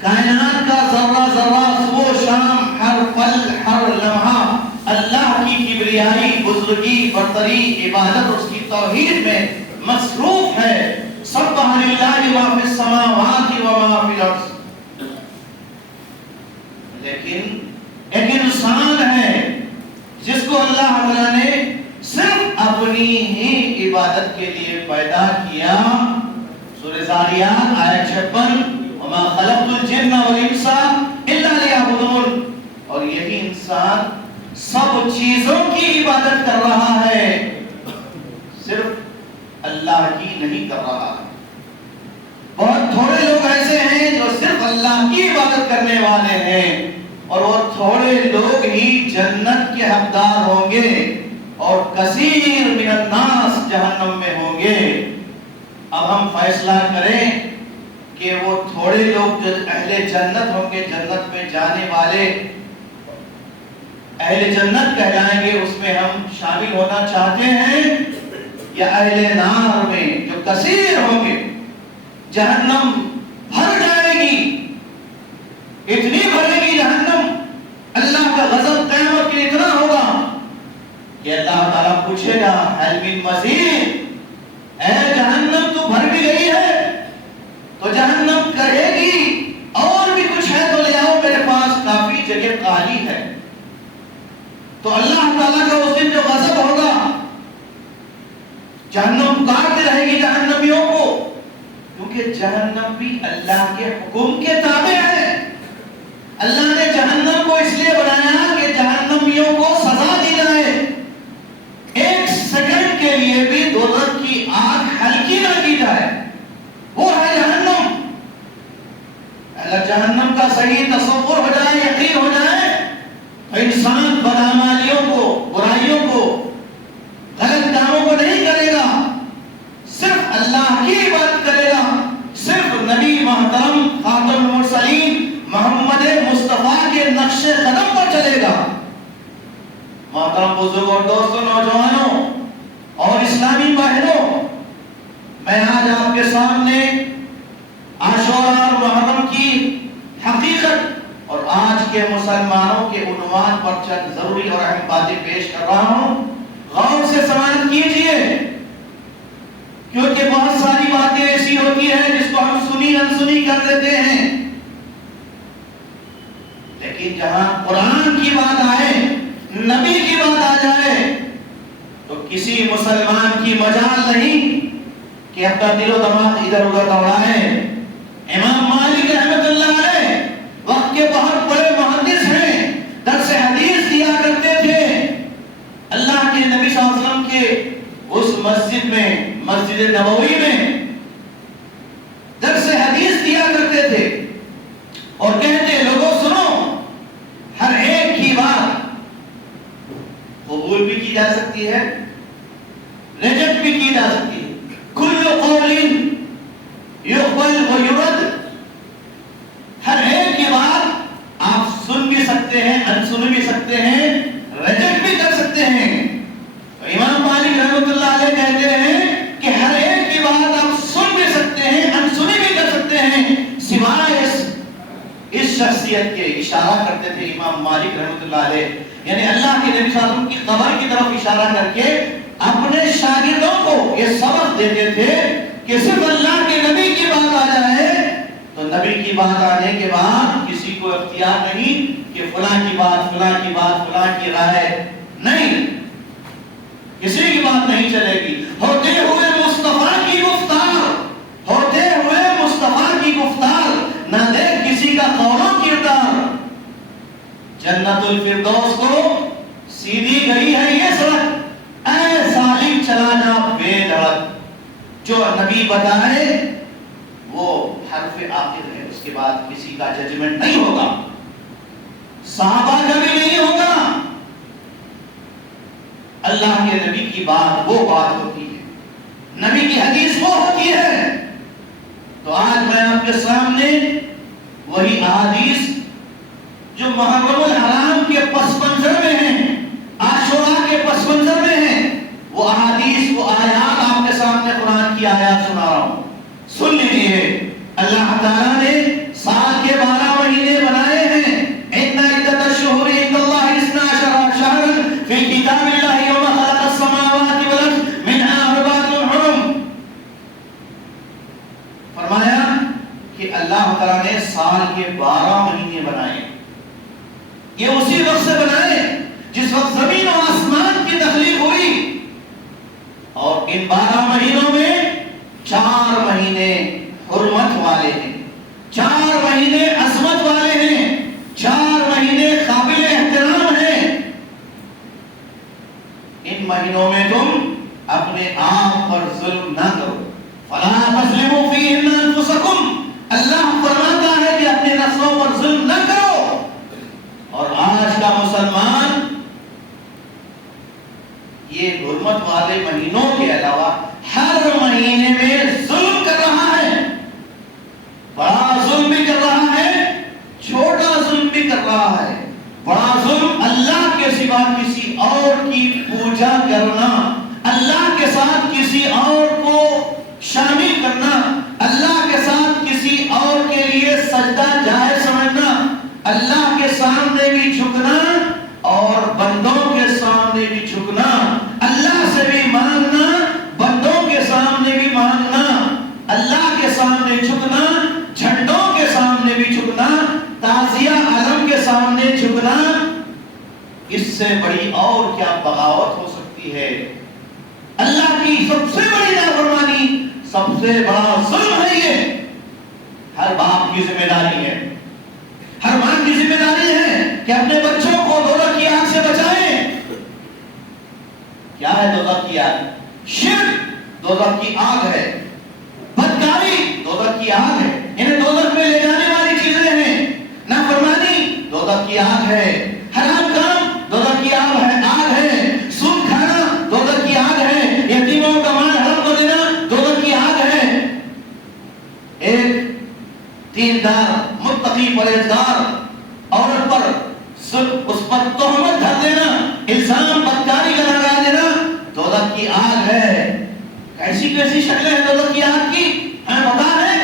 کائنات کا ذرہ ذرہ صبح و شام ہر پل ہر لمحہ اللہ کی کبریائی بزرگی برتری عبادت اس کی توحید میں مصروف ہے. سبح للہ ما فی السماوات و ما فی الارض. لیکن ایک انسان ہے جس کو اللہ تعالیٰ نے صرف اپنی ہی عبادت کے لیے پیدا کیا. سورہ ذاریات آیت 56 وما خلقت الجن والانس الا لیعبدون. اور یہی انسان سب چیزوں کی عبادت کر رہا ہے, صرف اللہ کی نہیں کر رہا. بہت تھوڑے لوگ ایسے ہیں جو صرف اللہ کی عبادت کرنے والے ہیں, اور وہ تھوڑے لوگ ہی جنت کے حقدار ہوں گے اور کثیر من الناس جہنم میں ہوں گے. اب ہم فیصلہ کریں کہ وہ تھوڑے لوگ جو اہل جنت ہوں گے, جنت میں جانے والے اہل جنت کہلائیں گے, اس میں ہم شامل ہونا چاہتے ہیں, یا اہل نار میں جو کثیر ہوں گے. جہنم بھر جائے گی, اتنی بھرے گی جہنم, اللہ کا غضب قیامت کے اتنا ہوگا کہ اللہ تعالیٰ پوچھے گا ہل من مزید, اے جہنم تو بھر بھی گئی ہے تو جہنم کہے گی اور بھی کچھ ہے تو لے آؤ, میرے پاس کافی جگہ خالی ہے. تو اللہ تعالیٰ کا اس دن جو غضب ہوگا, جہنم کاٹتے رہے گی جہنمیوں کو, کیونکہ جہنم بھی اللہ کے حکم کے تابع ہے. اللہ نے جہنم کو اس لیے بنایا کہ جہنمیوں کو سزا دی جائے, ایک سیکنڈ کے لیے بھی دوزخ کی آگ ہلکی نہ کی جائے. وہ ہے جہنم. اگر جہنم کا صحیح تصور ہو جائے, یقین ہو جائے, تو انسان بدعمالیوں کو, برائیوں کو, غلط کاموں کو نہیں کرے گا, صرف اللہ کی عبادت کرے گا, صرف نبی محترم خاتم المرسلین محمد مصطفیٰ کے نقش قدم پر چلے گا. محترم بزرگوں اور دوستوں, نوجوانوں اور اسلامی بہنوں, میں آج آپ کے سامنے عاشورہ اور محرم کی حقیقت اور آج کے مسلمانوں کے عنوان پر چند ضروری اور اہم باتیں پیش کر رہا ہوں. غور سے سماعت کیجئے, کیونکہ بہت ساری باتیں ایسی ہوتی ہیں جس کو ہم سنی انسنی کر دیتے ہیں, لیکن جہاں قرآن کی بات آئے, نبی کی بات آ جائے, تو کسی مسلمان کی مجال نہیں کہ اپنا دل و دماغ ادھر ادھر دوڑائے. امام مالک رحمۃ اللہ علیہ وقت کے بہت بڑے محدث ہیں, درس حدیث دیا کرتے تھے. اللہ کے نبی صلی اللہ علیہ وسلم کے اس مسجد میں, مسجد نبوی میں درس حدیث دیا کرتے تھے اور کہتے, لوگوں سنو, ہر ایک کی بات قبول بھی کی جا سکتی ہے, ریجیکٹ بھی کی جا سکتی ہے. کل قول یقبل و یرد, ہر ایک کی بات آپ سن بھی سکتے ہیں, انسن بھی سکتے ہیں, ریجیکٹ بھی کر سکتے ہیں. تو امام مالک رحمۃ اللہ علیہ کہتے ہیں کہ ہر ایک کی بات آپ سن بھی سکتے ہیں, انسنی بھی کر سکتے ہیں, سوائے اس شخصیت کے. اشارہ کرتے تھے امام مالک رحمۃ اللہ علیہ, یعنی اللہ کے نبی صلی اللہ علیہ وسلم کی قبر کی طرف اشارہ کر کے اپنے شاگردوں کو یہ سبق دیتے تھے کہ صرف اللہ کے نبی کی بات آ جائے تو نبی کی بات آنے کے بعد کسی کو اختیار نہیں کہ فلاں کی بات, فلاں کی بات, فلاں کی رائے نہیں, کسی کی بات نہیں چلے گی. ہوتے ہوئے مصطفیٰ کی گفتار, ہوتے ہوئے مصطفیٰ کی گفتار, نہ دیکھ کسی کا قول و کردار. جنت الفردوس کو سیدھی گئی ہے یہ سڑک, اے ظالم چلا جا بے دھڑک. جو نبی بتائے وہ حرف آخر ہے, اس کے بعد کسی کا ججمنٹ نہیں ہوگا, صحابہ کا بھی نہیں ہوگا. اللہ کے نبی کی بات وہ بات ہوتی ہے, نبی کی حدیث وہ ہوتی ہے. تو آج میں آپ کے سامنے وہی احادیث جو محرم الحرام کے پس منظر میں ہیں, عاشورہ کے پس منظر میں ہیں, وہ احادیث, وہ آیات آپ کے سامنے قرآن کی آیات سنا رہا ہوں. سن لیجیے. اللہ تعالیٰ نے سال کے بعد اللہ تعالیٰ نے سال کے 12 مہینے بنائے. یہ اسی وقت سے بنائے جس وقت زمین و آسمان کی تخلیق ہوئی. اور ان 12 مہینوں میں 4 مہینے حرمت والے ہیں، 4 مہینے عظمت والے ہیں، 4 مہینے قابل احترام ہیں. ان مہینوں میں تم اپنے آپ پر ظلم نہ کرو. فلا تظلموا فیہن انفسکم. اللہ فرماتا ہے کہ اپنے نفسوں پر ظلم نہ کرو. اور آج کا مسلمان یہ حرمت والے مہینوں کے علاوہ ہر مہینے میں ظلم کر رہا ہے. بڑا ظلم بھی کر رہا ہے، چھوٹا ظلم بھی کر رہا ہے. بڑا ظلم اللہ کے سوا کسی اور کی پوجا کرنا، اللہ کے ساتھ کسی اور کو شامل کرنا، اللہ کے ساتھ کسی اور کے لیے سجدہ جائز سمجھنا، اللہ کے سامنے بھی جھکنا اور بندوں کے سامنے بھی جھکنا، اللہ سے بھی مانگنا، بندوں کے سامنے بھی مانگنا، اللہ کے سامنے جھکنا، جھنڈوں کے سامنے بھی جھکنا، تعزیہ علم کے سامنے جھکنا. اس سے بڑی اور کیا بغاوت ہو سکتی ہے؟ اللہ کی سب سے بڑی نافرمانی، سب سے بڑا ظلم ہے یہ. ہر باپ کی ذمہ داری ہے، ہر ماں کی ذمہ داری ہے کہ اپنے بچوں کو دوزخ کی آگ سے بچائیں. کیا ہے دوزخ کی آگ؟ شرک دوزخ کی آگ ہے، بدکاری دوزخ کی آگ ہے، انہیں دوزخ میں لے جانے والی چیزیں ہیں. نافرمانی دوزخ کی آگ ہے، حرام کام دوزخ کی آگ ہے، سود کھانا دوزخ کی آگ ہے، یتیموں کا مال حرام کر دینا دوزخ کی آگ ہے. ایک دیندار متقی پرہیزگار عورت پر اس پر تہمت دھر دینا، الزام بدکاری کا لگا دینا دوزخ کی آگ ہے. ایسی کیسی شکلیں ہیں دوزخ کی آگ کی، ہمیں پتا ہے؟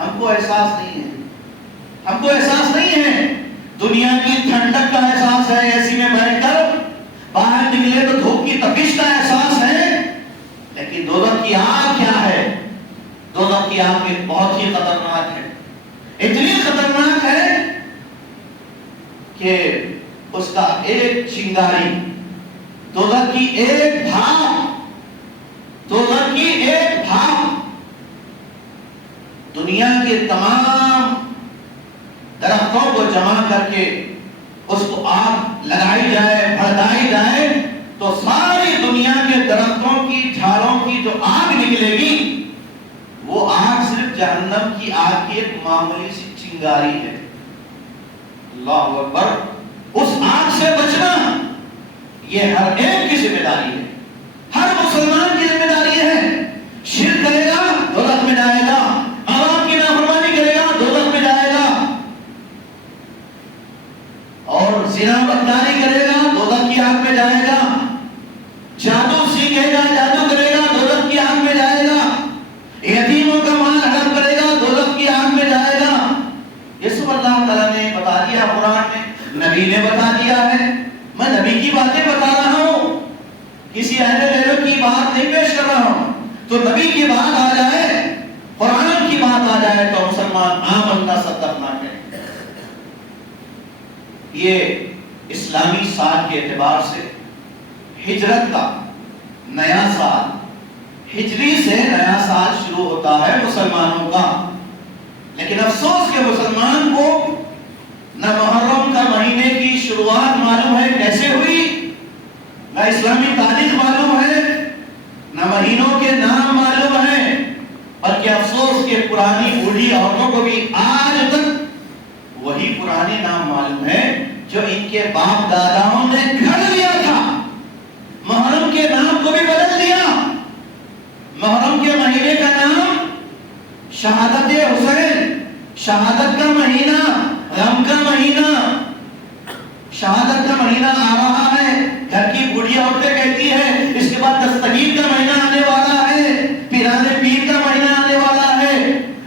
ہم کو احساس نہیں ہے، ہم کو احساس نہیں ہے. دنیا کی ٹھنڈک کا احساس ہے، اے سی میں بیٹھ کر باہر نکلے تو دھوپ کی تپش کا احساس ہے. لیکن دوزخ کی آگ کیا ہے؟ دوزخ کی آگ بہت ہی خطرناک ہے. اتنی خطرناک ہے کہ اس کا ایک چنگاری، دوزخ کی ایک بھاپ، دوزخ کی ایک بھاپ دنیا کے تمام درختوں کو جمع کر کے اس کو آگ لگائی جائے، بھڑکائی جائے تو ساری دنیا کے درختوں کی جھاڑوں کی جو آگ نکلے گی وہ آگ صرف جہنم کی آگ کی ایک معمولی سی چنگاری ہے. اللہ اکبر. اس آگ سے بچنا یہ ہر ایک کی ذمہ داری ہے، ہر مسلمان کی ذمہ داری ہے. شرک کرے گا دوزخ میں جائے گا، عوام کی نافرمانی کرے گا دوزخ میں جائے گا، اور زنا بدکاری کرے گا دوزخ کی آگ میں جائے گا، جادو سیکھے گا، جادو کرے گا دوزخ کی آگ میں جائے گا، یتیموں کا مال حرام کرے گا دوزخ کی آگ میں جائے گا. یہ سب اللہ تعالیٰ نے بتا دیا قرآن میں، نبی نے بتا دیا ہے. میں نبی کی باتیں بتا رہا ہوں، کسی اہل علم کی بات نہیں پیش کر رہا ہوں. تو نبی کی بات آ جائے، قرآن کی بات آ جائے تو مسلمان آمنا صدقنا کرے. یہ اسلامی سال کے اعتبار سے ہجرت کا نیا سال، ہجری سے نیا سال شروع ہوتا ہے مسلمانوں کا. لیکن افسوس کہ مسلمان کو نہ محرم کا مہینے کی شروعات معلوم ہے کیسے ہوئی، نہ اسلامی تاریخ معلوم ہے، نہ مہینوں کے نام معلوم ہے، بلکہ افسوس کہ پرانی بوڑھی عورتوں کو بھی آج تک وہی پرانے نام معلوم ہے جو ان کے باپ داداؤں نے گھڑ لیا تھا. محرم کے نام کو بھی بدل دیا. محرم کے مہینے کا نام شہادت حسین، شہادت کا مہینہ، غم کا مہینہ. شہادت کا مہینہ آ رہا ہے، گھر کی بوڑھی عورتیں کہتی ہیں اس کے بعد دستگیر کا مہینہ آنے والا ہے، پیرانے پیر کا مہینہ آنے والا ہے،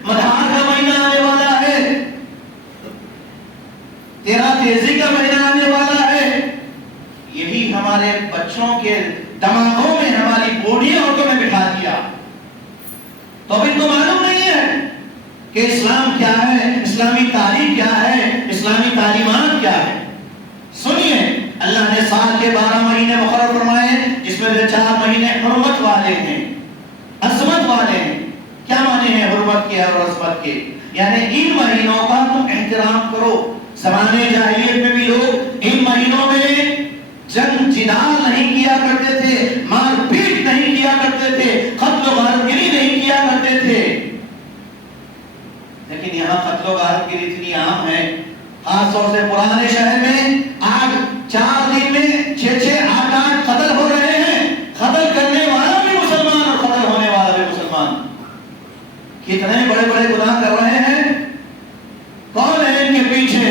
مدھار کا مہینہ آنے والا ہے، تیرا تیزی کا مہینہ آنے والا ہے. یہی ہمارے بچوں کے دماغوں میں، ہماری بوڑھی عورتوں نے بٹھا دیا. تو اب ان کو معلوم نہیں ہے کہ اسلام کیا ہے، اسلامی تاریخ کیا ہے، اسلامی تعلیمات کیا ہے۔ سنیے، اللہ نے سال کے 12 مہینے مقرر فرمائے جس میں سے 4 مہینے حرمت والے ہیں، عظمت والے ہیں۔ کیا معنی ہے حرمت کے اور عظمت کے؟ یعنی ان مہینوں کا تم احترام کرو۔ زمانے جاہلیت میں بھی لوگ ان مہینوں میں جنگ جدال نہیں کیا کرتے تھے، مار پیٹ نہیں کیا کرتے تھے، قتل و غارت گری نہیں کیا کرتے تھے۔ لیکن یہاں قتل و غارت گری اتنی عام ہے، خاص طور سے پرانے شہر میں آج 4 دن میں 6 8 قتل ہو رہے ہیں۔ قتل کرنے والا بھی مسلمان اور قتل ہونے والا بھی مسلمان۔ کتنے بڑے بڑے گناہ کر رہے ہیں، کون ہے ان کے پیچھے؟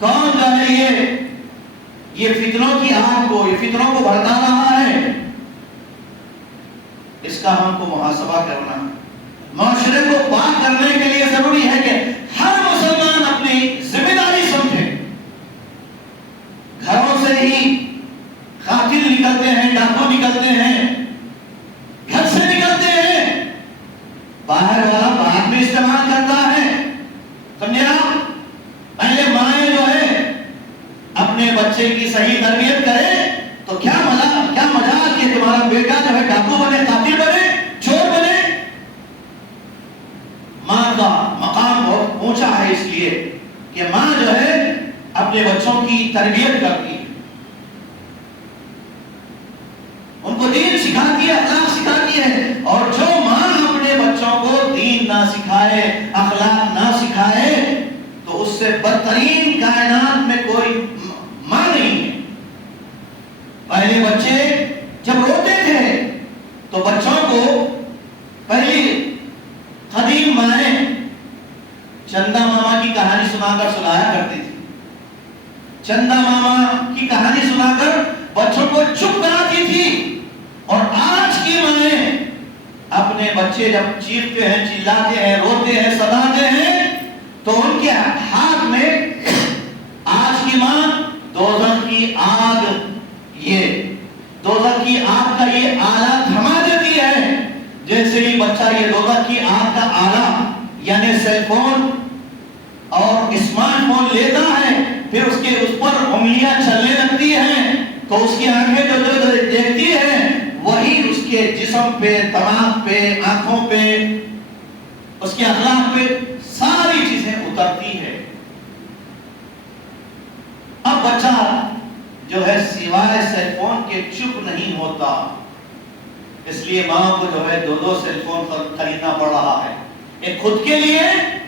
کون جو ہے یہ فتنوں کی آگ کو، یہ فتنوں کو بھڑکا رہا ہے؟ اس کا ہم کو محاسبہ کرنا، معاشرے کو پاک کرنے کے لیے ضروری ہے کہ ہر مسلمان اپنی ذمہ داری سمجھے۔ گھروں سے ہی قاتل نکلتے ہیں، ڈاکو نکلتے ہیں، گھر سے نکلتے ہیں، باہر والا بعد میں استعمال کرتا ہے۔ سمجھے آپ؟ پہلے مائیں جو ہے اپنے بچے کی صحیح تربیت کرے تو کیا مزہ کہ تمہارا بیٹا جو ہے ڈاکو بنے، قاتل بنے، چور بنے۔ ماں کا مقام بہت اونچا ہے اس لیے کہ ماں جو ہے اپنے بچوں کی تربیت کرتی ہے، ان کو دین سکھاتی ہے، اخلاق سکھاتی ہے۔ اور جو ماں اپنے بچوں کو دین نہ سکھائے، اخلاق نہ سکھائے تو اس سے بدترین کائنات میں کوئی ماں نہیں ہے۔ پہلے بچے جب روتے تھے تو بچوں کو پہلی قدیم مائیں چندا ماما کی کہانی سنا کر سلایا کرتی تھی۔ چندا ماما کی کہانی سنا کر بچوں کو چپ کراتی تھی۔ اور آج کی مائیں اپنے بچے جب چیختے ہیں، چلاتے ہیں، روتے ہیں، ستاتے ہیں تو ان کے ہاتھ میں آج کی ماں دوزخ کی آگ کا یہ آلہ تھما دیتی ہے۔ جیسے ہی بچہ یہ دوزخ کی آگ کا آلہ یعنی سیل فون اور اسمارٹ فون لیتا ہے، پھر اس پر انگلیاں چلنے لگتی ہیں تو اس کی آنکھیں جو دیکھتی ہیں وہی اس کے جسم پہ، دماغ پہ، آنکھوں پہ، اس کے اخلاق پہ ساری چیزیں اترتی ہے۔ اب بچہ جو ہے سوائے سیل فون کے چپ نہیں ہوتا، اس لیے ماں کو جو ہے 2 سیل فون خریدنا پڑ رہا ہے، ایک خود کے لیے،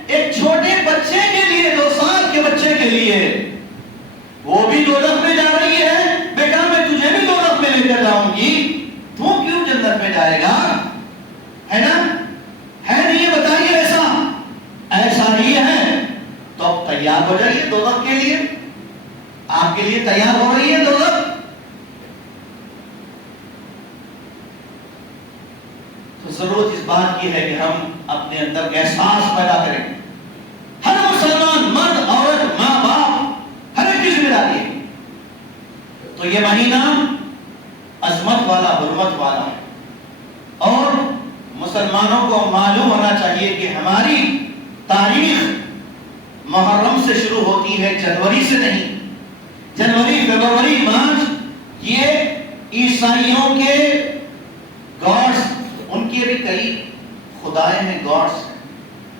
ایک چھوٹے بچے کے لیے، 2 سال کے بچے کے لیے۔ وہ بھی دوزخ میں جا رہی ہے، بیٹا میں تجھے بھی دوزخ میں لے کر جاؤں گی، تو کیوں جنت میں جائے گا؟ ہے نا؟ ہے نہیں؟ یہ بتائیے ایسا ہی ہے تو اب تیار ہو جائیے دوزخ کے لیے، آپ کے لیے تیار ہو رہی ہے دوزخ۔ تو ضرورت اس بات کی ہے کہ ہم اپنے اندر احساس پیدا کریں۔ ہر مسلمان، مرد، عورت، ماں باپ، ہر ایک کی ذمہ داری ہے۔ تو یہ مہینہ عظمت والا، حرمت والا ہے، اور مسلمانوں کو معلوم ہونا چاہیے کہ ہماری تاریخ محرم سے شروع ہوتی ہے، جنوری سے نہیں۔ جنوری، فروری، مارچ یہ عیسائیوں کے گاڈز، ان کے بھی کئی خدائے ہیں، گاڈز،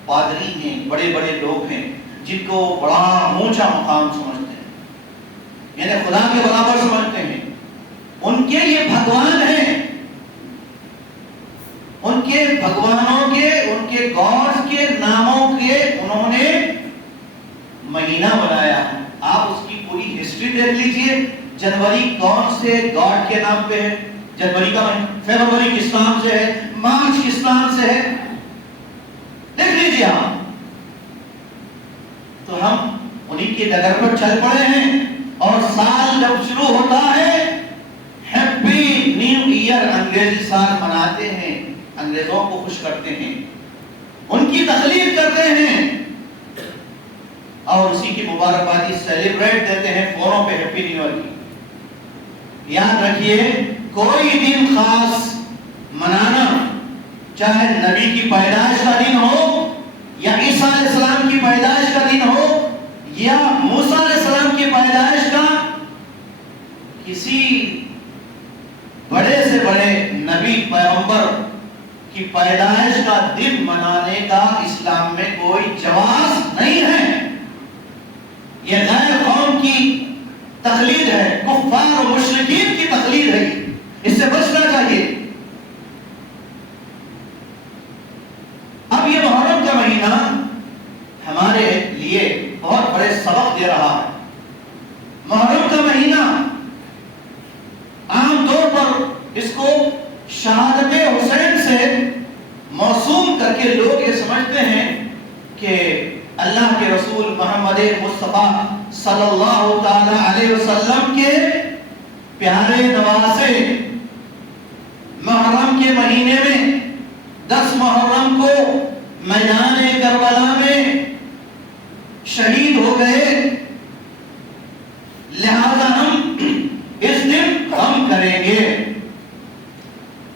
پادری ہیں، بڑے بڑے لوگ ہیں جن کو بڑا اونچا مقام سمجھتے ہیں، یعنی خدا کے برابر سمجھتے ہیں۔ ان کے یہ بھگوان ہیں، ان کے بھگوانوں کے، ان کے گاڈز کے ناموں کے انہوں نے مہینہ بنایا ہے۔ آپ اس کی پوری ہسٹری دیکھ لیجئے، جنوری کون سے گاڈ کے نام پہ ہے، جنوری کا مہینہ، فروری کس نام سے ہے، مارچ کس نام سے ہے، دیکھ لیجئے آپ۔ تو ہم انہی کی ڈگر پر چل پڑے ہیں، اور سال جب شروع ہوتا ہے ہیپی نیو ایئر انگریزی سال مناتے ہیں، انگریزوں کو خوش کرتے ہیں، ان کی تخلیق کرتے ہیں، اور اسی کی مبارکبادی سیلیبریٹ دیتے ہیں فونوں پہ ہیپی نیو ایئر کی۔ یاد رکھیے، کوئی دن خاص منانا، چاہے نبی کی پیدائش کا دن ہو، یا عیسیٰ علیہ السلام کی پیدائش کا دن ہو یا موسیٰ علیہ السلام کی پیدائش کا، کسی بڑے سے بڑے نبی پیغمبر کی پیدائش کا دن منانے کا اسلام میں کوئی جواز نہیں ہے۔ یہ غیر قوم کی تقلید ہے، کفار و مشرکین کی تقلید ہے، اس سے بچنا چاہیے۔ اب یہ محرم کا مہینہ ہمارے لیے بہت بڑے سبق دے رہا ہے۔ محرم کا مہینہ عام طور پر اس کو شہادت حسین سے موسوم کر کے لوگ یہ سمجھتے ہیں کہ اللہ کے رسول محمد مصطفیٰ صلی اللہ تعالی علیہ وسلم کے پیارے نواسے محرم کے مہینے میں 10 محرم کو میدان کربلا میں شہید ہو گئے، لہذا ہم اس دن غم کریں گے۔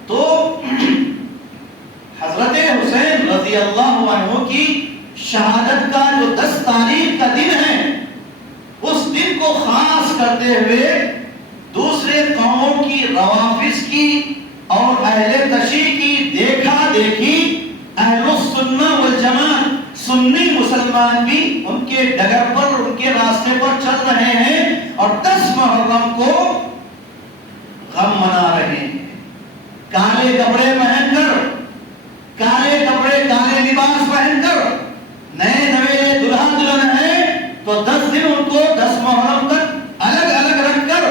تو حضرت حسین رضی اللہ عنہ کی شہادت کا جو 10 تاریخ کا دن ہے، اس دن کو خاص کرتے ہوئے دوسرے قوموں کی روافض کی اور اہل تشیع کی دیکھا دیکھی اہل السنہ والجماعت سنی مسلمان بھی ان کے ڈگر پر ان کے راستے پر چل رہے ہیں اور 10 محرم کو غم منا رہے ہیں۔ کالے کپڑے پہن کر، کالے کپڑے کالے لباس پہن کر، نئے نوے دلہا دلہن ہیں تو 10 دن ان کو 10 محرم تک الگ الگ رکھ کر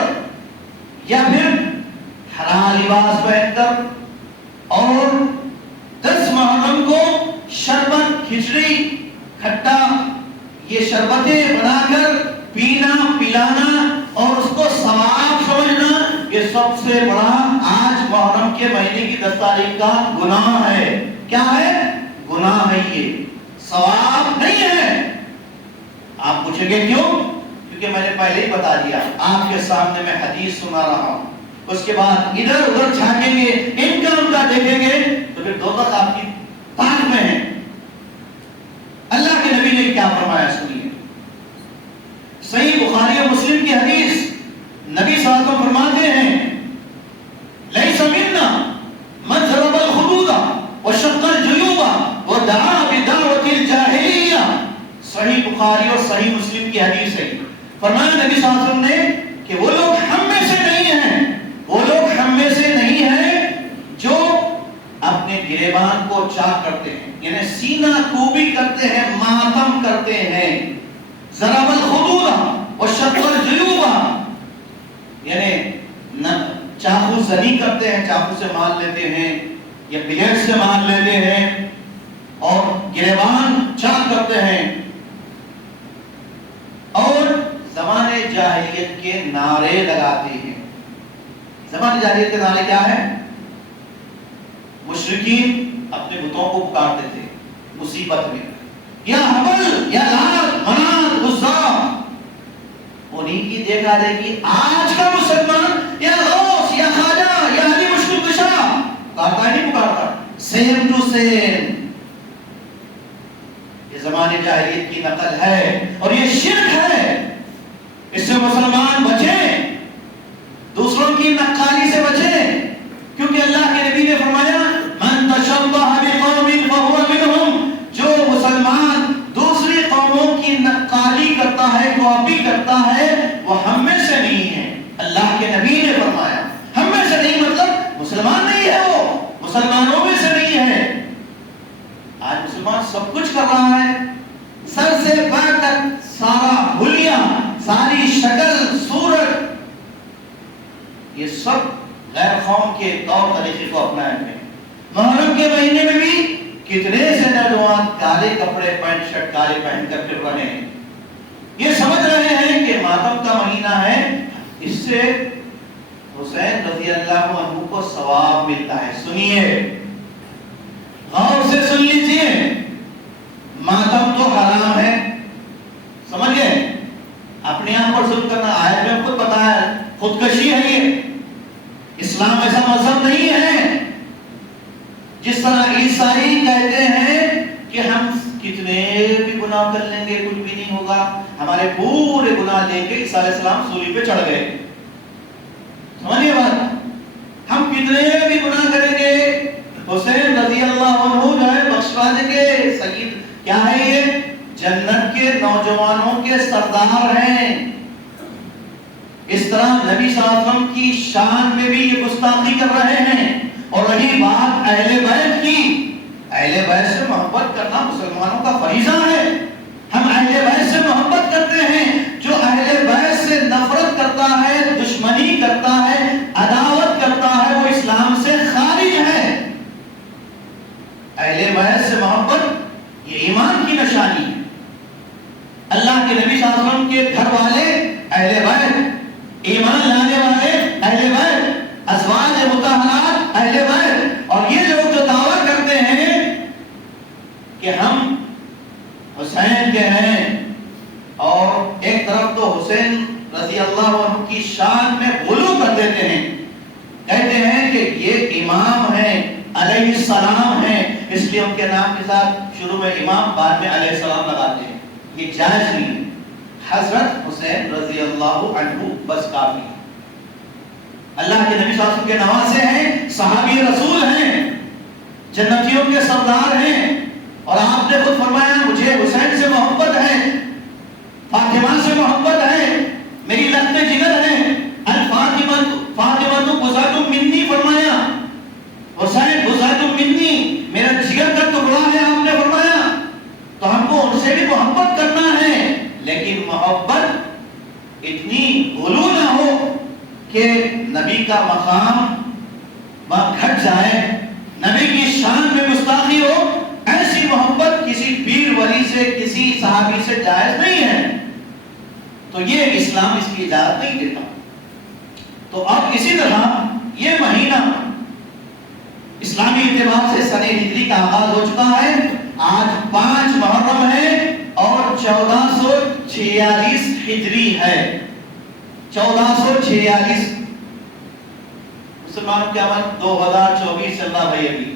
یا پھر ہرا لباس پہن کر اور 10 محرم کو شربت، کھچڑی، کھٹا یہ شربتیں بنا کر پینا پلانا اور اس کو ثواب سمجھنا، یہ سب سے بڑا آج محرم کے مہینے کی 10 تاریخ کا گناہ ہے۔ کیا ہے؟ گناہ ہے، یہ ثواب نہیں ہے۔ آپ پوچھیں گے کیوں؟ کیونکہ میں نے پہلے ہی بتا دیا، آپ کے سامنے میں حدیث سنا رہا ہوں، اس کے بعد ادھر ادھر جھانکیں گے، ان کا دیکھیں گے تو پھر دوزخ آپ کی تاک میں ہے۔ اللہ کے نبی نے کیا فرمایا سنیے، صحیح بخاری اور مسلم کی حدیث، نبی صلی اللہ علیہ وسلم فرماتے ہیں لیس منا من ضرب الخدود وشق الجیوب ودعا بدعوت الجاہلیہ، صحیح بخاری اور صحیح مسلم کی حدیث ہے۔ فرمایا نبی صلی اللہ علیہ وسلم نے کہ وہ لوگ ہم میں سے نہیں ہیں، وہ لوگ ہم میں سے نہیں ہیں جو اپنے گریبان کو چاک کرتے ہیں، یعنی سینہ کوبی کرتے ہیں، ماتم کرتے ہیں، ضرب الخدود وشق الجیوب یعنی چاقو زنی کرتے ہیں، چاقو سے مار لیتے ہیں یا بلیڈ سے مار لیتے ہیں اور گریبان چاک کرتے ہیں اور زمانے جاہلیت کے نعرے لگاتے ہیں۔ زمانے جاہلیت کے نعرے کیا ہے؟ مشرکین اپنے بتوں کو پکارتے تھے مصیبت میں، یا حبل یا لات منات عزا، انہیں کی دیکھا دیکھی آج کا مسلمان یا غوث یا خواجہ یا علی مشکل کشا پکارتا ہے، نہیں پکارتا، سیم ٹو سیم۔ یہ زمانے جاہلیت کی نقل ہے اور یہ شرک ہے، اس سے مسلمان بچیں، دوسروں کی نقالی سے بچیں، کیونکہ اللہ کے نبی نے فرمایا من تشبہ بقوم فہو منہم، جو مسلمان دوسری قوموں کی نقالی کرتا ہے، کاپی کرتا ہے، وہ ہم میں سے نہیں ہے۔ اللہ کے نبی نے فرمایا ہم میں سے نہیں مطلب مسلمان نہیں ہے، وہ مسلمانوں میں سے نہیں ہے۔ آج مسلمان سب کچھ کر رہا ہے، سر سے پیر تک سارا حلیہ، ساری شکل صورت، یہ سب غیر قوم کے طور طریقے کو اپنائے ہوئے۔ محرم کے مہینے میں بھی کتنے سے نوجوان کالے کپڑے پینٹ شرٹ کالے پہن کر پھر رہے ہیں، یہ سمجھ رہے ہیں کہ ماتم کا مہینہ ہے، اس سے حسین رضی اللہ عنہ کو ثواب ملتا ہے۔ سنیے، غور سے سن لیجیے، ماتم تو حرام ہے، سمجھ گئے؟ اپنے آپ پر ظلم کرنا، آیت میں خود بتایا خودکشی ہے، یہ اسلام ایسا مذہب نہیں ہے۔ جس طرح عیسائی کہتے ہیں کہ ہم کتنے بھی گناہ کر لیں گے کچھ بھی نہیں ہوگا، ہمارے پورے گناہ لے کے عیسیٰ علیہ السلام سولی پہ چڑھ گئے. سمجھیے بات، ہم کتنے بھی گناہ کریں گے، حسین رضی اللہ عنہ جو ہے بخشوا دیں گے. سید کیا ہے یہ؟ جنت کے نوجوانوں کے سردار ہیں. اس طرح نبی صلی اللہ علیہ وسلم کی شان میں بھی یہ گستاخی کر رہے ہیں. اور رہی بات اہل بیت کی، اہل بیت سے محبت کرنا مسلمانوں کا فریضہ ہے. ہم اہل بیت سے محبت کرتے ہیں. جو اہل بیت سے نفرت کرتا ہے، دشمنی کرتا ہے، عداوت کرتا ہے، وہ اسلام سے خارج ہے. اہل بیت سے محبت یہ ایمان کی نشانی ہے. اللہ کے نبی صلی اللہ علیہ وسلم کے گھر والے اہل بیت، ایمان لانے والے اہل بیت، ازواج مطہرات اہل بیت. اور یہ لوگ جو دعویٰ کرتے ہیں کہ ہم حسین کے ہیں، اور ایک طرف تو حسین رضی اللہ عنہ کی شان میں غلو کر دیتے ہیں، کہتے ہیں کہ یہ امام ہیں، علیہ السلام ہیں، اس لیے ان کے نام کے ساتھ شروع میں امام بعد میں علیہ السلام لگاتے ہیں. یہ جائز نہیں ہے. حضرت حسین رضی اللہ عنہ بس کافی ہے. اللہ کے نبی صلی اللہ علیہ وسلم کے نواسے ہیں، صحابی رسول ہیں، جنتیوں کے سردار ہیں. اور آپ نے خود فرمایا مجھے حسین سے محبت ہے، فاطمہ سے محبت ہے، میری لخت جگر ہے. فاطمہ بضعۃ منی فرمایا، حسین بضعۃ منی، میرا جگر کا ٹکڑا ہے آپ نے فرمایا. تو ہم کو ان سے بھی محبت کرنا ہے، لیکن محبت اتنی غلو نہ ہو کہ نبی کا مقام گھٹ جائے، نبی کی شان میں گستاخی ہو. ایسی محبت کسی پیر ولی سے، کسی صحابی سے جائز نہیں ہے. تو یہ اسلام اس کی اجازت نہیں دیتا. تو اب اسی طرح یہ مہینہ اسلامی اعتبار سے سنہ ہجری کا آغاز ہو چکا ہے. آج 5 محرم ہے اور 1446 ہجری ہے. 1446 مسلمانوں کے عمل 2024 چل رہا بھائی، ابھی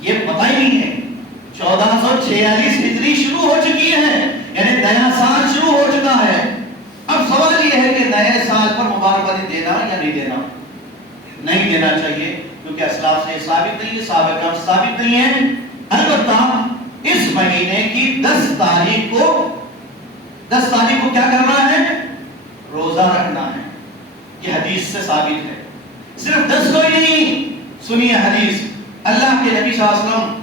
یہ پتہ ہی نہیں ہے. 1446 ہجری شروع ہو چکی ہے، یعنی نیا سال شروع ہو چکا ہے. اب سوال یہ ہے کہ نئے سال پر مبارکبادی دینا یا نہیں دینا؟ نہیں دینا چاہیے، کیونکہ اسلاف سے ثابت نہیں ہے، صحابہ کرام سے ثابت نہیں ہے. البتہ اس مہینے کی 10 تاریخ کو کیا کرنا ہے؟ روزہ رکھنا ہے. یہ حدیث سے ثابت ہے. صرف 10 کو ہی نہیں، سنیے حدیث. اللہ کے نبی صلی اللہ علیہ وسلم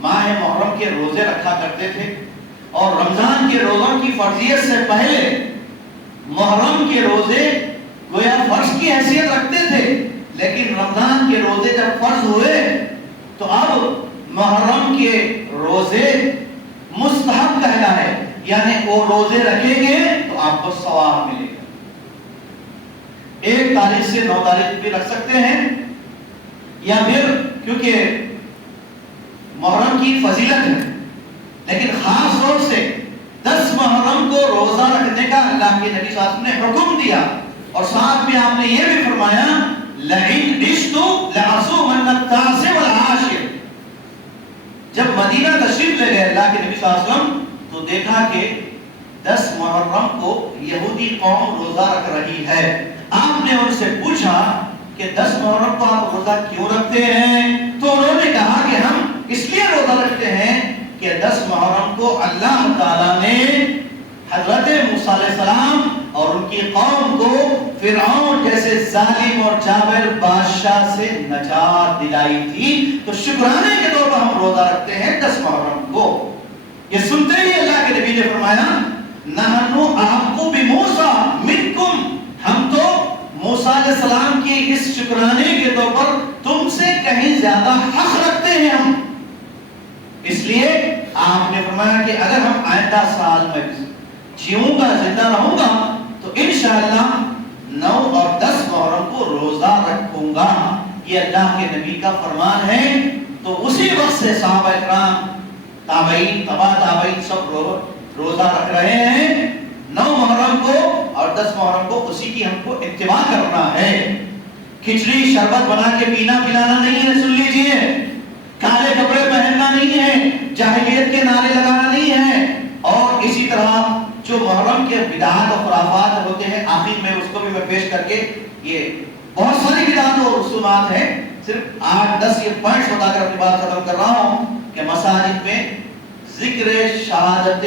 ماہ محرم کے روزے رکھا کرتے تھے، اور رمضان کے روزوں کی فرضیت سے پہلے محرم کے روزے گویا فرض کی حیثیت رکھتے تھے. لیکن رمضان کے روزے جب فرض ہوئے تو اب محرم کے روزے مستحب کہلائے، یعنی وہ روزے رکھیں گے تو آپ کو ثواب ملے گا. 1 تاریخ سے 9 تاریخ بھی رکھ سکتے ہیں، یا پھر کیونکہ محرم کی فضیلت ہے، لیکن خاص طور سے 10 محرم کو روزہ رکھنے کا اللہ کے نبی صلی اللہ علیہ وسلم نے حکم دیا. اور ساتھ میں آپ نے یہ بھی فرمایا لئن عشت لأصومن التاسع والعاشر. جب مدینہ تشریف لے گئے اللہ کے نبی صلی اللہ علیہ وسلم تو دیکھا کہ 10 محرم کو یہودی قوم روزہ رکھ رہی ہے. آپ نے ان سے پوچھا کہ 10 محرم کو آپ روزہ کیوں رکھتے ہیں؟ تو انہوں نے کہا کہ ہم اس لیے روزہ رکھتے ہیں کہ 10 محرم کو اللہ تعالیٰ نے حضرت موسیٰ علیہ السلام اور ان کی قوم کو فرعون جیسے ظالم اور جابر بادشاہ سے نجات دلائی تھی. تو شکرانے کے طور پر ہم روزہ رکھتے ہیں 10 محرم کو. یہ سنتے ہی اللہ کے نبی نے فرمایا نحنو احق بموسیٰ منکم، ہم تو موسیٰ علیہ السلام کی اس شکرانے کے طور پر تم سے کہیں زیادہ حق رکھتے ہیں ہم. اس لیے آپ نے فرمایا کہ اگر ہم آئندہ سال میں جیوں گا، زندہ رہوں گا، تو انشاءاللہ 9 اور 10 محرم کو روزہ رکھوں گا. یہ اللہ کے نبی کا فرمان ہے. تو اسی وقت سے صحابہ اکرام، تابعین، تبع تابعین سب روزہ رکھ رہے ہیں 9 محرم کو اور 10 محرم کو. اسی کی ہم کو اتباع کرنا ہے. کھچڑی شربت بنا کے پینا پلانا نہیں ہے، سن لیجئے. کالے کپڑے پہننا نہیں ہے، جاہلیت کے نعرے لگانا نہیں ہے. اور اسی طرح جو محرم کے بدعات اور خرافات ہوتے ہیں، آخر میں اس کو بھی میں پیش کر کے، یہ بہت ساری بدعات اور رسومات ہیں، صرف 8-10 یہ پوائنٹس بتا کر اپنی بات ختم کر رہا ہوں کہ مساجد میں ذکر شہادت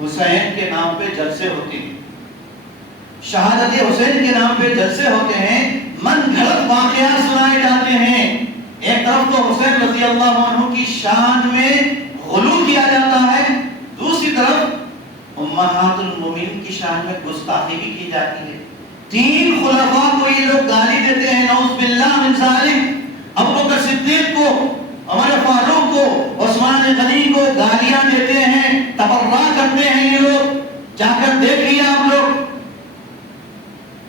حسین کے نام پہ جلسے ہوتے ہیں، شہادت حسین کے نام پہ جلسے ہوتے ہیں، من گھڑت واقعات سنائے جاتے ہیں. ایک طرف تو حسین رضی اللہ عنہ کی شان میں غلو کیا جاتا ہے، دوسری طرف امہات المومنین کی شان میں گستاخی بھی کی جاتی ہے. 3 خلفاء کو یہ لوگ گالی دیتے ہیں، نعوذ باللہ من ذالک. ابوبکر صدیق کو، عمر فاروق کو، عثمان غنی کو گالیاں دیتے ہیں، تبرع کرتے ہیں یہ لوگ. جا کر دیکھ لیے آپ لوگ.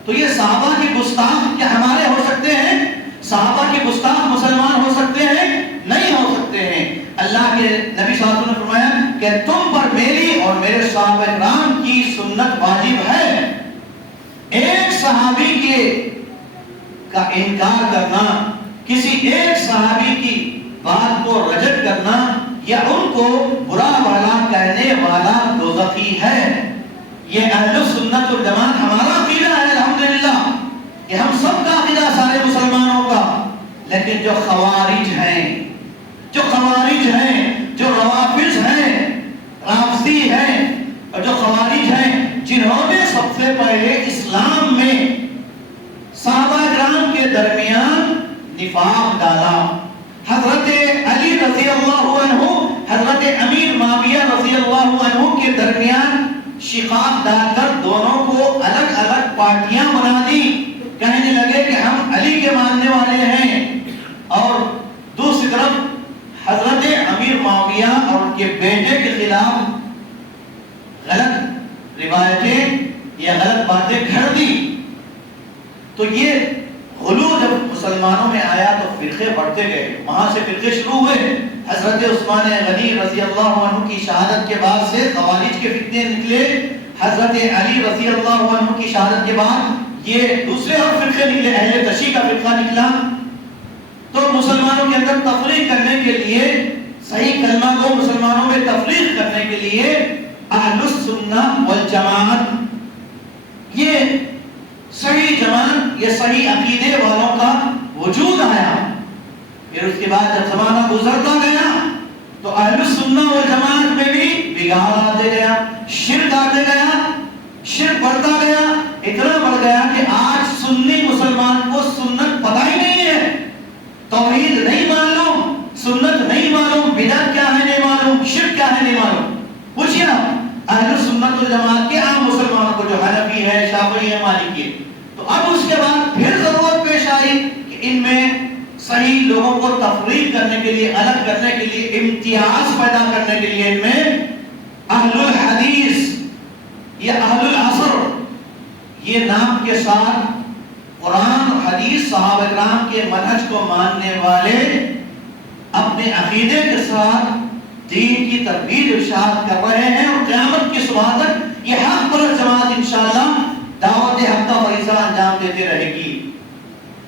تو یہ صحابہ کے گستاخ کیا ہمارے ہو سکتے ہیں؟ صحابہ کے گستاخ مسلمان ہو سکتے ہیں؟ نہیں ہو سکتے ہیں. اللہ کے نبی صلی اللہ علیہ وسلم نے فرمایا کہ تم پر میری اور میرے صحابہ کرام کی سنت واجب ہے. ایک صحابی کے کا انکار کرنا، کسی ایک صحابی کی بات کو رجعت کرنا یا ان کو برا بھلا کہنے والا دوزخی ہے. یہ اہل سنت والجماعت ہمارا عقیدہ ہے الحمدللہ، کہ ہم سب کا عقیدہ سارے مسلمانوں کا. لیکن جو خوارج ہیں، جو روافض ہیں، رافضی ہیں، اور جو خوارج ہیں، جنہوں نے سب سے پہلے اسلام میں صحابہ کرام کے درمیان نفاق ڈالا. حضرت علی رضی اللہ عنہ، حضرت امیر معاویہ رضی اللہ عنہ کے درمیان شقاق ڈال کر دونوں کو الگ الگ پارٹیاں بنا دی. کہنے لگے کہ ہم علی کے ماننے والے ہیں، اور دوسری طرف حضرت امیر معاویہ اور ان کے بیٹے کے خلاف غلط روایتیں یا غلط باتیں گھڑ دی. تو یہ غلو جب مسلمانوں میں آیا تو فرقے بڑھتے گئے، وہاں سے فرقے شروع ہوئے. حضرت عثمان غنی رضی اللہ عنہ کی شہادت کے بعد سے خوارج کے فتنے نکلے. حضرت علی رضی اللہ عنہ کی شہادت کے بعد یہ دوسرے اور فرقے نکلے، اہل تشیع کا فرقہ نکلا. تو مسلمانوں کے اندر تفریق کرنے کے لیے، صحیح کلمہ کو مسلمانوں میں تفریق کرنے کے لیے اہل السنہ والجماعت، یہ صحیح جماعت، یہ صحیح عقیدے والوں کا وجود آیا. پھر اس کے بعد جب زمانہ گزرتا گیا تو اہل السنہ والجماعت میں بھی بگاڑ آتے گیا، شرک آتے گیا، شرک بڑھتا گیا، اتنا بڑھ گیا کہ آج سنی مسلمان کو سنت پتہ ہی نہیں ہے، توحید نہیں معلوم، سنت نہیں معلوم، بدعت کیا ہے نہیں معلوم، شرک کیا ہے نہیں معلوم. پوچھئے آپ اہل سنت والجماعت کے عام مسلمانوں کو جو حنفی ہے، شافعی ہے، مالکی ہے، تو اب اس کے بعد پھر ضرورت پیش آئی کہ ان میں صحیح لوگوں کو تفریق کرنے کے لیے، الگ کرنے کے لیے، امتیاز پیدا کرنے کے لیے ان میں اہل الحدیث یا اہل العصر یہ نام کے ساتھ قرآن و حدیث صحابہ کرام کے منہج کو ماننے والے اپنے عقیدے کے ساتھ دین کی ترویج ارشاد کر رہے ہیں. اور قیامت کی صبح تک یہ حق پرست جماعت انشاءاللہ دعوت حق کا فریضہ انجام دیتے رہے گی.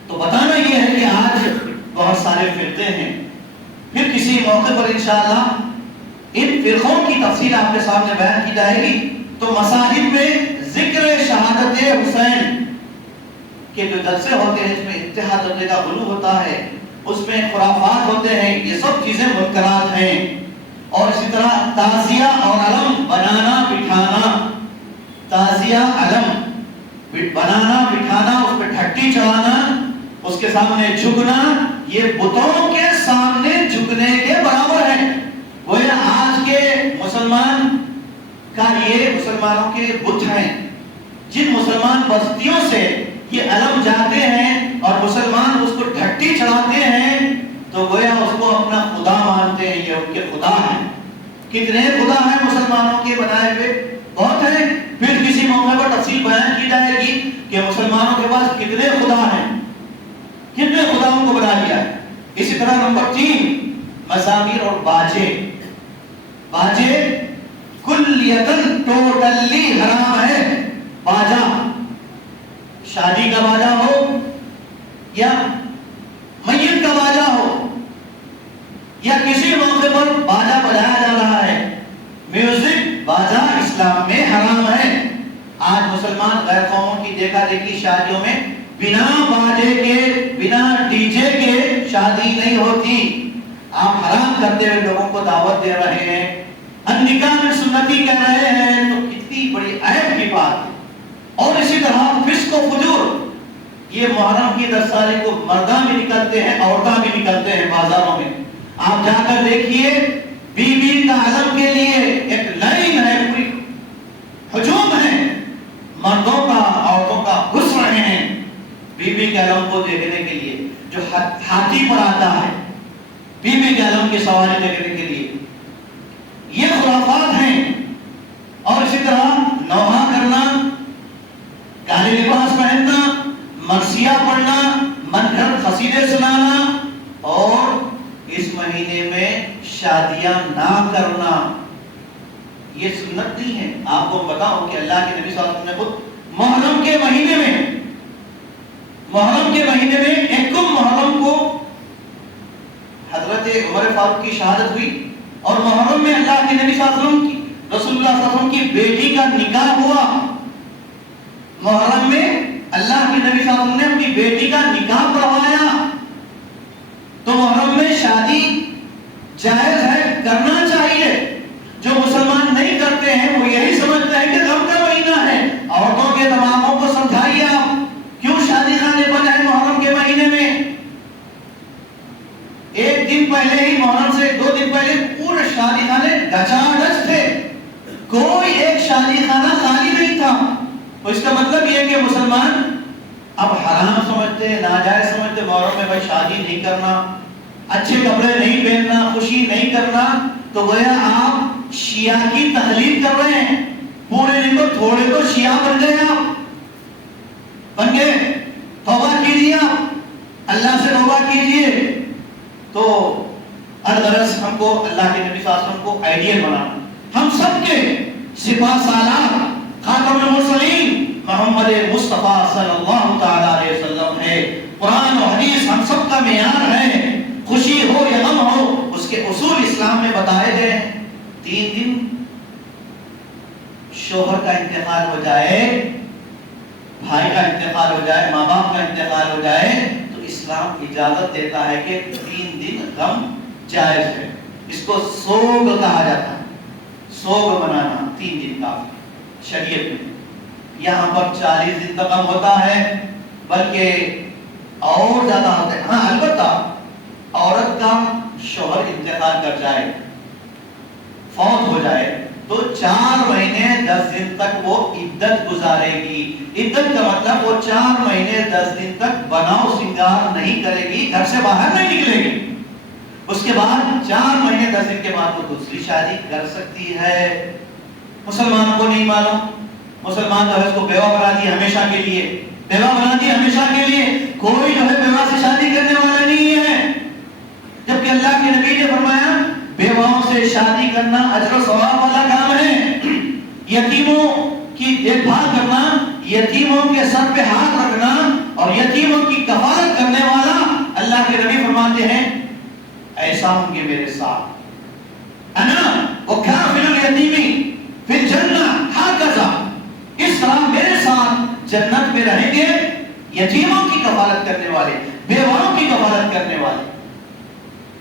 تو بتانا یہ ہے کہ آج بہت سارے فرقے ہیں، پھر کسی موقع پر انشاءاللہ ان فرقوں کی تفصیل آپ کے سامنے بیان کی جائے گی. تو مساجد میں ذکر شہادت حسین کے جو جلسے ہوتے ہیں، اس میں انتہا درجے کا غلو ہوتا ہے، اس میں خرافات ہوتے ہیں، یہ سب چیزیں منکرات ہیں. اور اسی طرح تعزیہ اور علم بنانا بٹھانا، تعزیہ علم بنانا بٹھانا، اس پہ ڈھٹی چڑھانا، اس کے سامنے جھکنا، یہ بتوں کے سامنے جھکنے کے برابر ہے. گویا آج کے مسلمان کا یہ مسلمانوں کے بت ہیں. جن مسلمان بستیوں سے یہ علم جاتے ہیں اور مسلمان اس کو ڈھٹی چڑھاتے ہیں تو گویا اس کو اپنا خدا مانتے ہیں، یہ ان کے خدا ہیں. کتنے خدا ہیں مسلمانوں کے بنائے ہوئے؟ بہت ہیں. پھر کسی موقع پر تفصیل بیان کی جائے گی کہ مسلمانوں کے پاس کتنے خدا ہیں، کتنے خداؤں کو بنا لیا ہے. اسی طرح نمبر 3 مزامیر اور باجے. باجے کلیتاً ٹوٹلی حرام ہے. باجا شادی کا باجا ہو یا میت کا باجا ہو، یا کسی موقع پر باجا بجایا جا رہا ہے، میوزک باجا اسلام میں حرام ہے۔ آج مسلمان غیر قوموں کی دیکھا دیکھی شادیوں میں بنا باجے کے، بنا ڈی جے کے شادی نہیں ہوتی۔ آپ حرام کرتے ہوئے لوگوں کو دعوت دے رہے ہیں، النکاح میں سنتی کہہ رہے ہیں، تو کتنی بڑی عیب کی بات ہے۔ اور اسی طرح فسق و فجور، یہ محرم کی 10 تاریخ کو مرداں بھی نکلتے ہیں، عورتاں بھی نکلتے ہیں بازاروں میں۔ آپ جا کر دیکھیے، بی بی کا علم کے لیے ایک لائن ہے، پوری ہجوم ہے، مردوں کا عورتوں کا گھس رہے ہیں بی بی کے علم کو دیکھنے کے لیے، جو ہاتھی پر آتا ہے بی بی کے علم کی سواری دیکھنے کے لیے۔ یہ خرافات ہیں۔ اور اسی طرح نوحہ کرنا، کالے لباس پہننا، مرثیہ پڑھنا، من گھڑت قصیدے سنانا، اور اس مہینے میں شادیاں نہ کرنا، یہ سنت نہیں ہے۔ آپ کو بتاؤں کہ اللہ کے نبی صلی اللہ علیہ وسلم نے خود محرم کے مہینے میں ایکم محرم کو حضرت عمر فاروق کی شہادت ہوئی، اور محرم میں اللہ کے نبی صلی اللہ علیہ وسلم کی، رسول اللہ صلی اللہ علیہ وسلم کی بیٹی کا نکاح ہوا۔ محرم میں اللہ کے نبی صلی اللہ علیہ وسلم نے اپنی بیٹی کا نکاح پڑھوایا۔ تو محرم میں شادی جائز ہے، کرنا چاہیے۔ جو مسلمان نہیں کرتے ہیں وہ یہی سمجھتے ہیں کہ غم کا مہینہ ہے۔ عورتوں کے دماغوں کو سمجھائیے آپ، کیوں شادی خانے بند ہیں محرم کے مہینے میں؟ ایک دن پہلے ہی، محرم سے 2 دن پہلے پورے شادی خانے ڈچاڈچ تھے، کوئی ایک شادی خانہ خالی نہیں تھا۔ تو اس کا مطلب یہ ہے کہ مسلمان اب حرام سمجھتے ہیں، ناجائز سمجھتے، محرم میں بھائی شادی نہیں کرنا، اچھے کپڑے نہیں پہننا، خوشی نہیں کرنا، تو گویا آپ شیعہ کی تقلید کر رہے ہیں۔ پورے دن تو تھوڑے تو شیعہ بن گئے، آپ بن گئے۔ توبہ کیجیے، آپ اللہ سے توبہ کیجیے۔ تو الغرض ہم کو اللہ کے نبی صلی اللہ علیہ وسلم کو آئیڈیل بنانا، ہم سب کے سپاہ سالار خاتم المرسلین محمد مصطفیٰ صلی اللہ تعالی علیہ وسلم ہے۔ قرآن و حدیث ہم سب کا معیار ہے، خوشی ہو یا غم ہو، اس کے اصول اسلام میں بتائے گئے ہیں۔ 3 دن شوہر کا انتقال ہو جائے، بھائی کا انتقال ہو جائے، ماں باپ کا انتقال ہو جائے، تو اسلام اجازت دیتا ہے کہ 3 دن غم جائز ہے۔ اس کو سوگ کہا جاتا ہے، سوگ منانا 3 دن کا شریعت میں۔ یہاں پر 40 دن تک غم ہوتا ہے، بلکہ اور زیادہ ہوتا ہے۔ ہاں البتہ عورت کا شوہر انتقال کر جائے، فوت ہو جائے، تو 4 مہینے 10 دن تک وہ عدت گزارے گی۔ عدت کا مطلب وہ 4 مہینے 10 دن تک بناؤ سنگار نہیں کرے گی، گھر سے باہر نہیں نکلے گی۔ اس کے بعد 4 مہینے 10 دن کے بعد وہ دوسری شادی کر سکتی ہے۔ مسلمانوں کو نہیں معلوم، مسلمان جو ہے اس کو بیوہ بنا دی ہمیشہ کے لیے، بیوہ بنا دی ہمیشہ کے لیے، کوئی جو ہے بیوہ سے شادی کرنے والا نہیں ہے، جبکہ اللہ کے نبی نے فرمایا بیواؤں سے شادی کرنا اجر و ثواب والا کام ہے۔ یتیموں کی دیکھ بھال کرنا، یتیموں کے سر پہ ہاتھ رکھنا اور یتیموں کی کفالت کرنے والا، اللہ کے نبی فرماتے ہیں ایسا ہوں گے میرے ساتھ، انا وکافل الیتیم فی الجنہ ہکذا، اس طرح میرے ساتھ جنت میں رہیں گے یتیموں کی کفالت کرنے والے، بیواؤں کی کفالت کرنے والے۔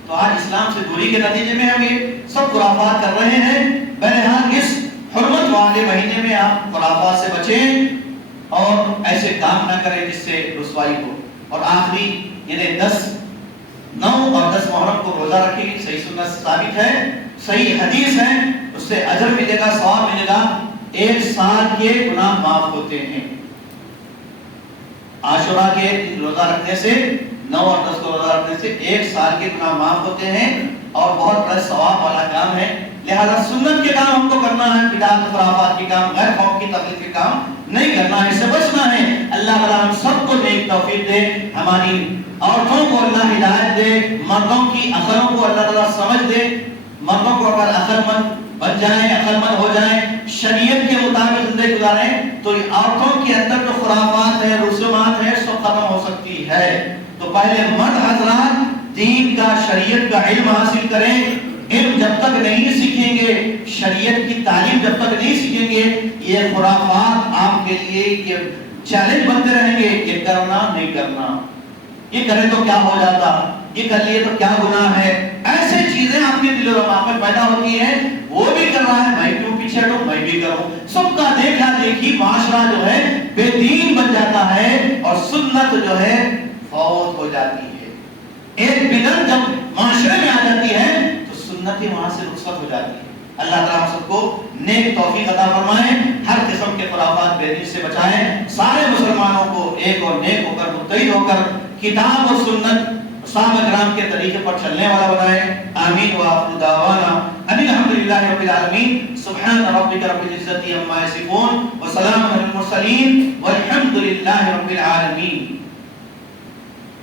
تو آج اسلام سے دوری کے نتیجے میں ہم یہ سب خرافات کر رہے ہیں۔ بہرحال اس حرمت والے مہینے میں آپ خرافات سے بچیں اور ایسے کام نہ کریں جس سے رسوائی ہو۔ اور آخری یعنی 9 اور 10 محرم کو روزہ رکھیں، صحیح سنت ثابت ہے، صحیح حدیث ہے، اس سے اجر ملے گا، ثواب ملے گا، 1 سال کے گناہ معاف ہوتے ہیں۔ عاشورہ کے روزہ رکھنے سے، 9 اور 10 کو روزہ رکھنے سے 1 سال کے گناہ معاف ہوتے ہیں اور بہت بڑا ثواب والا کام ہے۔ لہذا سنت کے کام ہم کو کرنا ہے، بدعت خرافات کے کام، غیر قوم کی تقلید کے کام نہیں کرنا ہے، اس سے بچنا ہے۔ اللہ تعالیٰ ہم سب کو نیک توفیق دے، ہماری عورتوں کو اللہ ہدایت دے، مردوں کی عقلوں کو اللہ تعالیٰ سمجھ دے۔ مردوں کو اگر عقل مند بن جائیں، عقل مند ہو جائیں، شریعت کے مطابق زندگی گزاریں، تو عورتوں کے اندر جو خرافات ہے، رسومات ہے، سب ختم ہو سکتی ہے۔ تو پہلے مرد حضرات دین کا شریعت کا علم حاصل کریں. علم جب تک نہیں سیکھیں گے, شریعت کی تعلیم جب تک نہیں سیکھیں گے, یہ خرافات آپ کے لیے یہ چیلنج بنتے رہیں گے. یہ کرنا نہیں کرنا, یہ کریں تو کیا ہو جاتا, یہ کر لیے تو کیا گناہ ہے. ایسے چیزیں آپ کے دل و دماغ میں پیدا ہوتی ہیں. وہ بھی کر رہا ہے, میں کیوں پیچھے ہٹوں, میں بھی کروں. سب کا دیکھا دیکھی معاشرہ جو ہے بے دین بن جاتا ہے اور سنت جو ہے فوت ہو جاتی ہے. ایک بدعت جب معاشرے میں آ جاتی ہے تو سنت ہی وہاں سے رخصت ہو جاتی ہے. اللہ تعالیٰ ہم سب کو نیک توفیق عطا فرمائے, ہر قسم کے خرافات بے دین سے بچائیں, سارے مسلمانوں کو ایک اور نیک ہو کر متحد ہو کر کتاب اور سنت صحابہ کرام کے طریقے پر چلنے والا بنائے. آمین. وآخر دعوانا ان الحمدللہ رب العالمین. سبحان ربک رب العزة عما یصفون وسلام علی المرسلین والحمد للہ رب العالمین.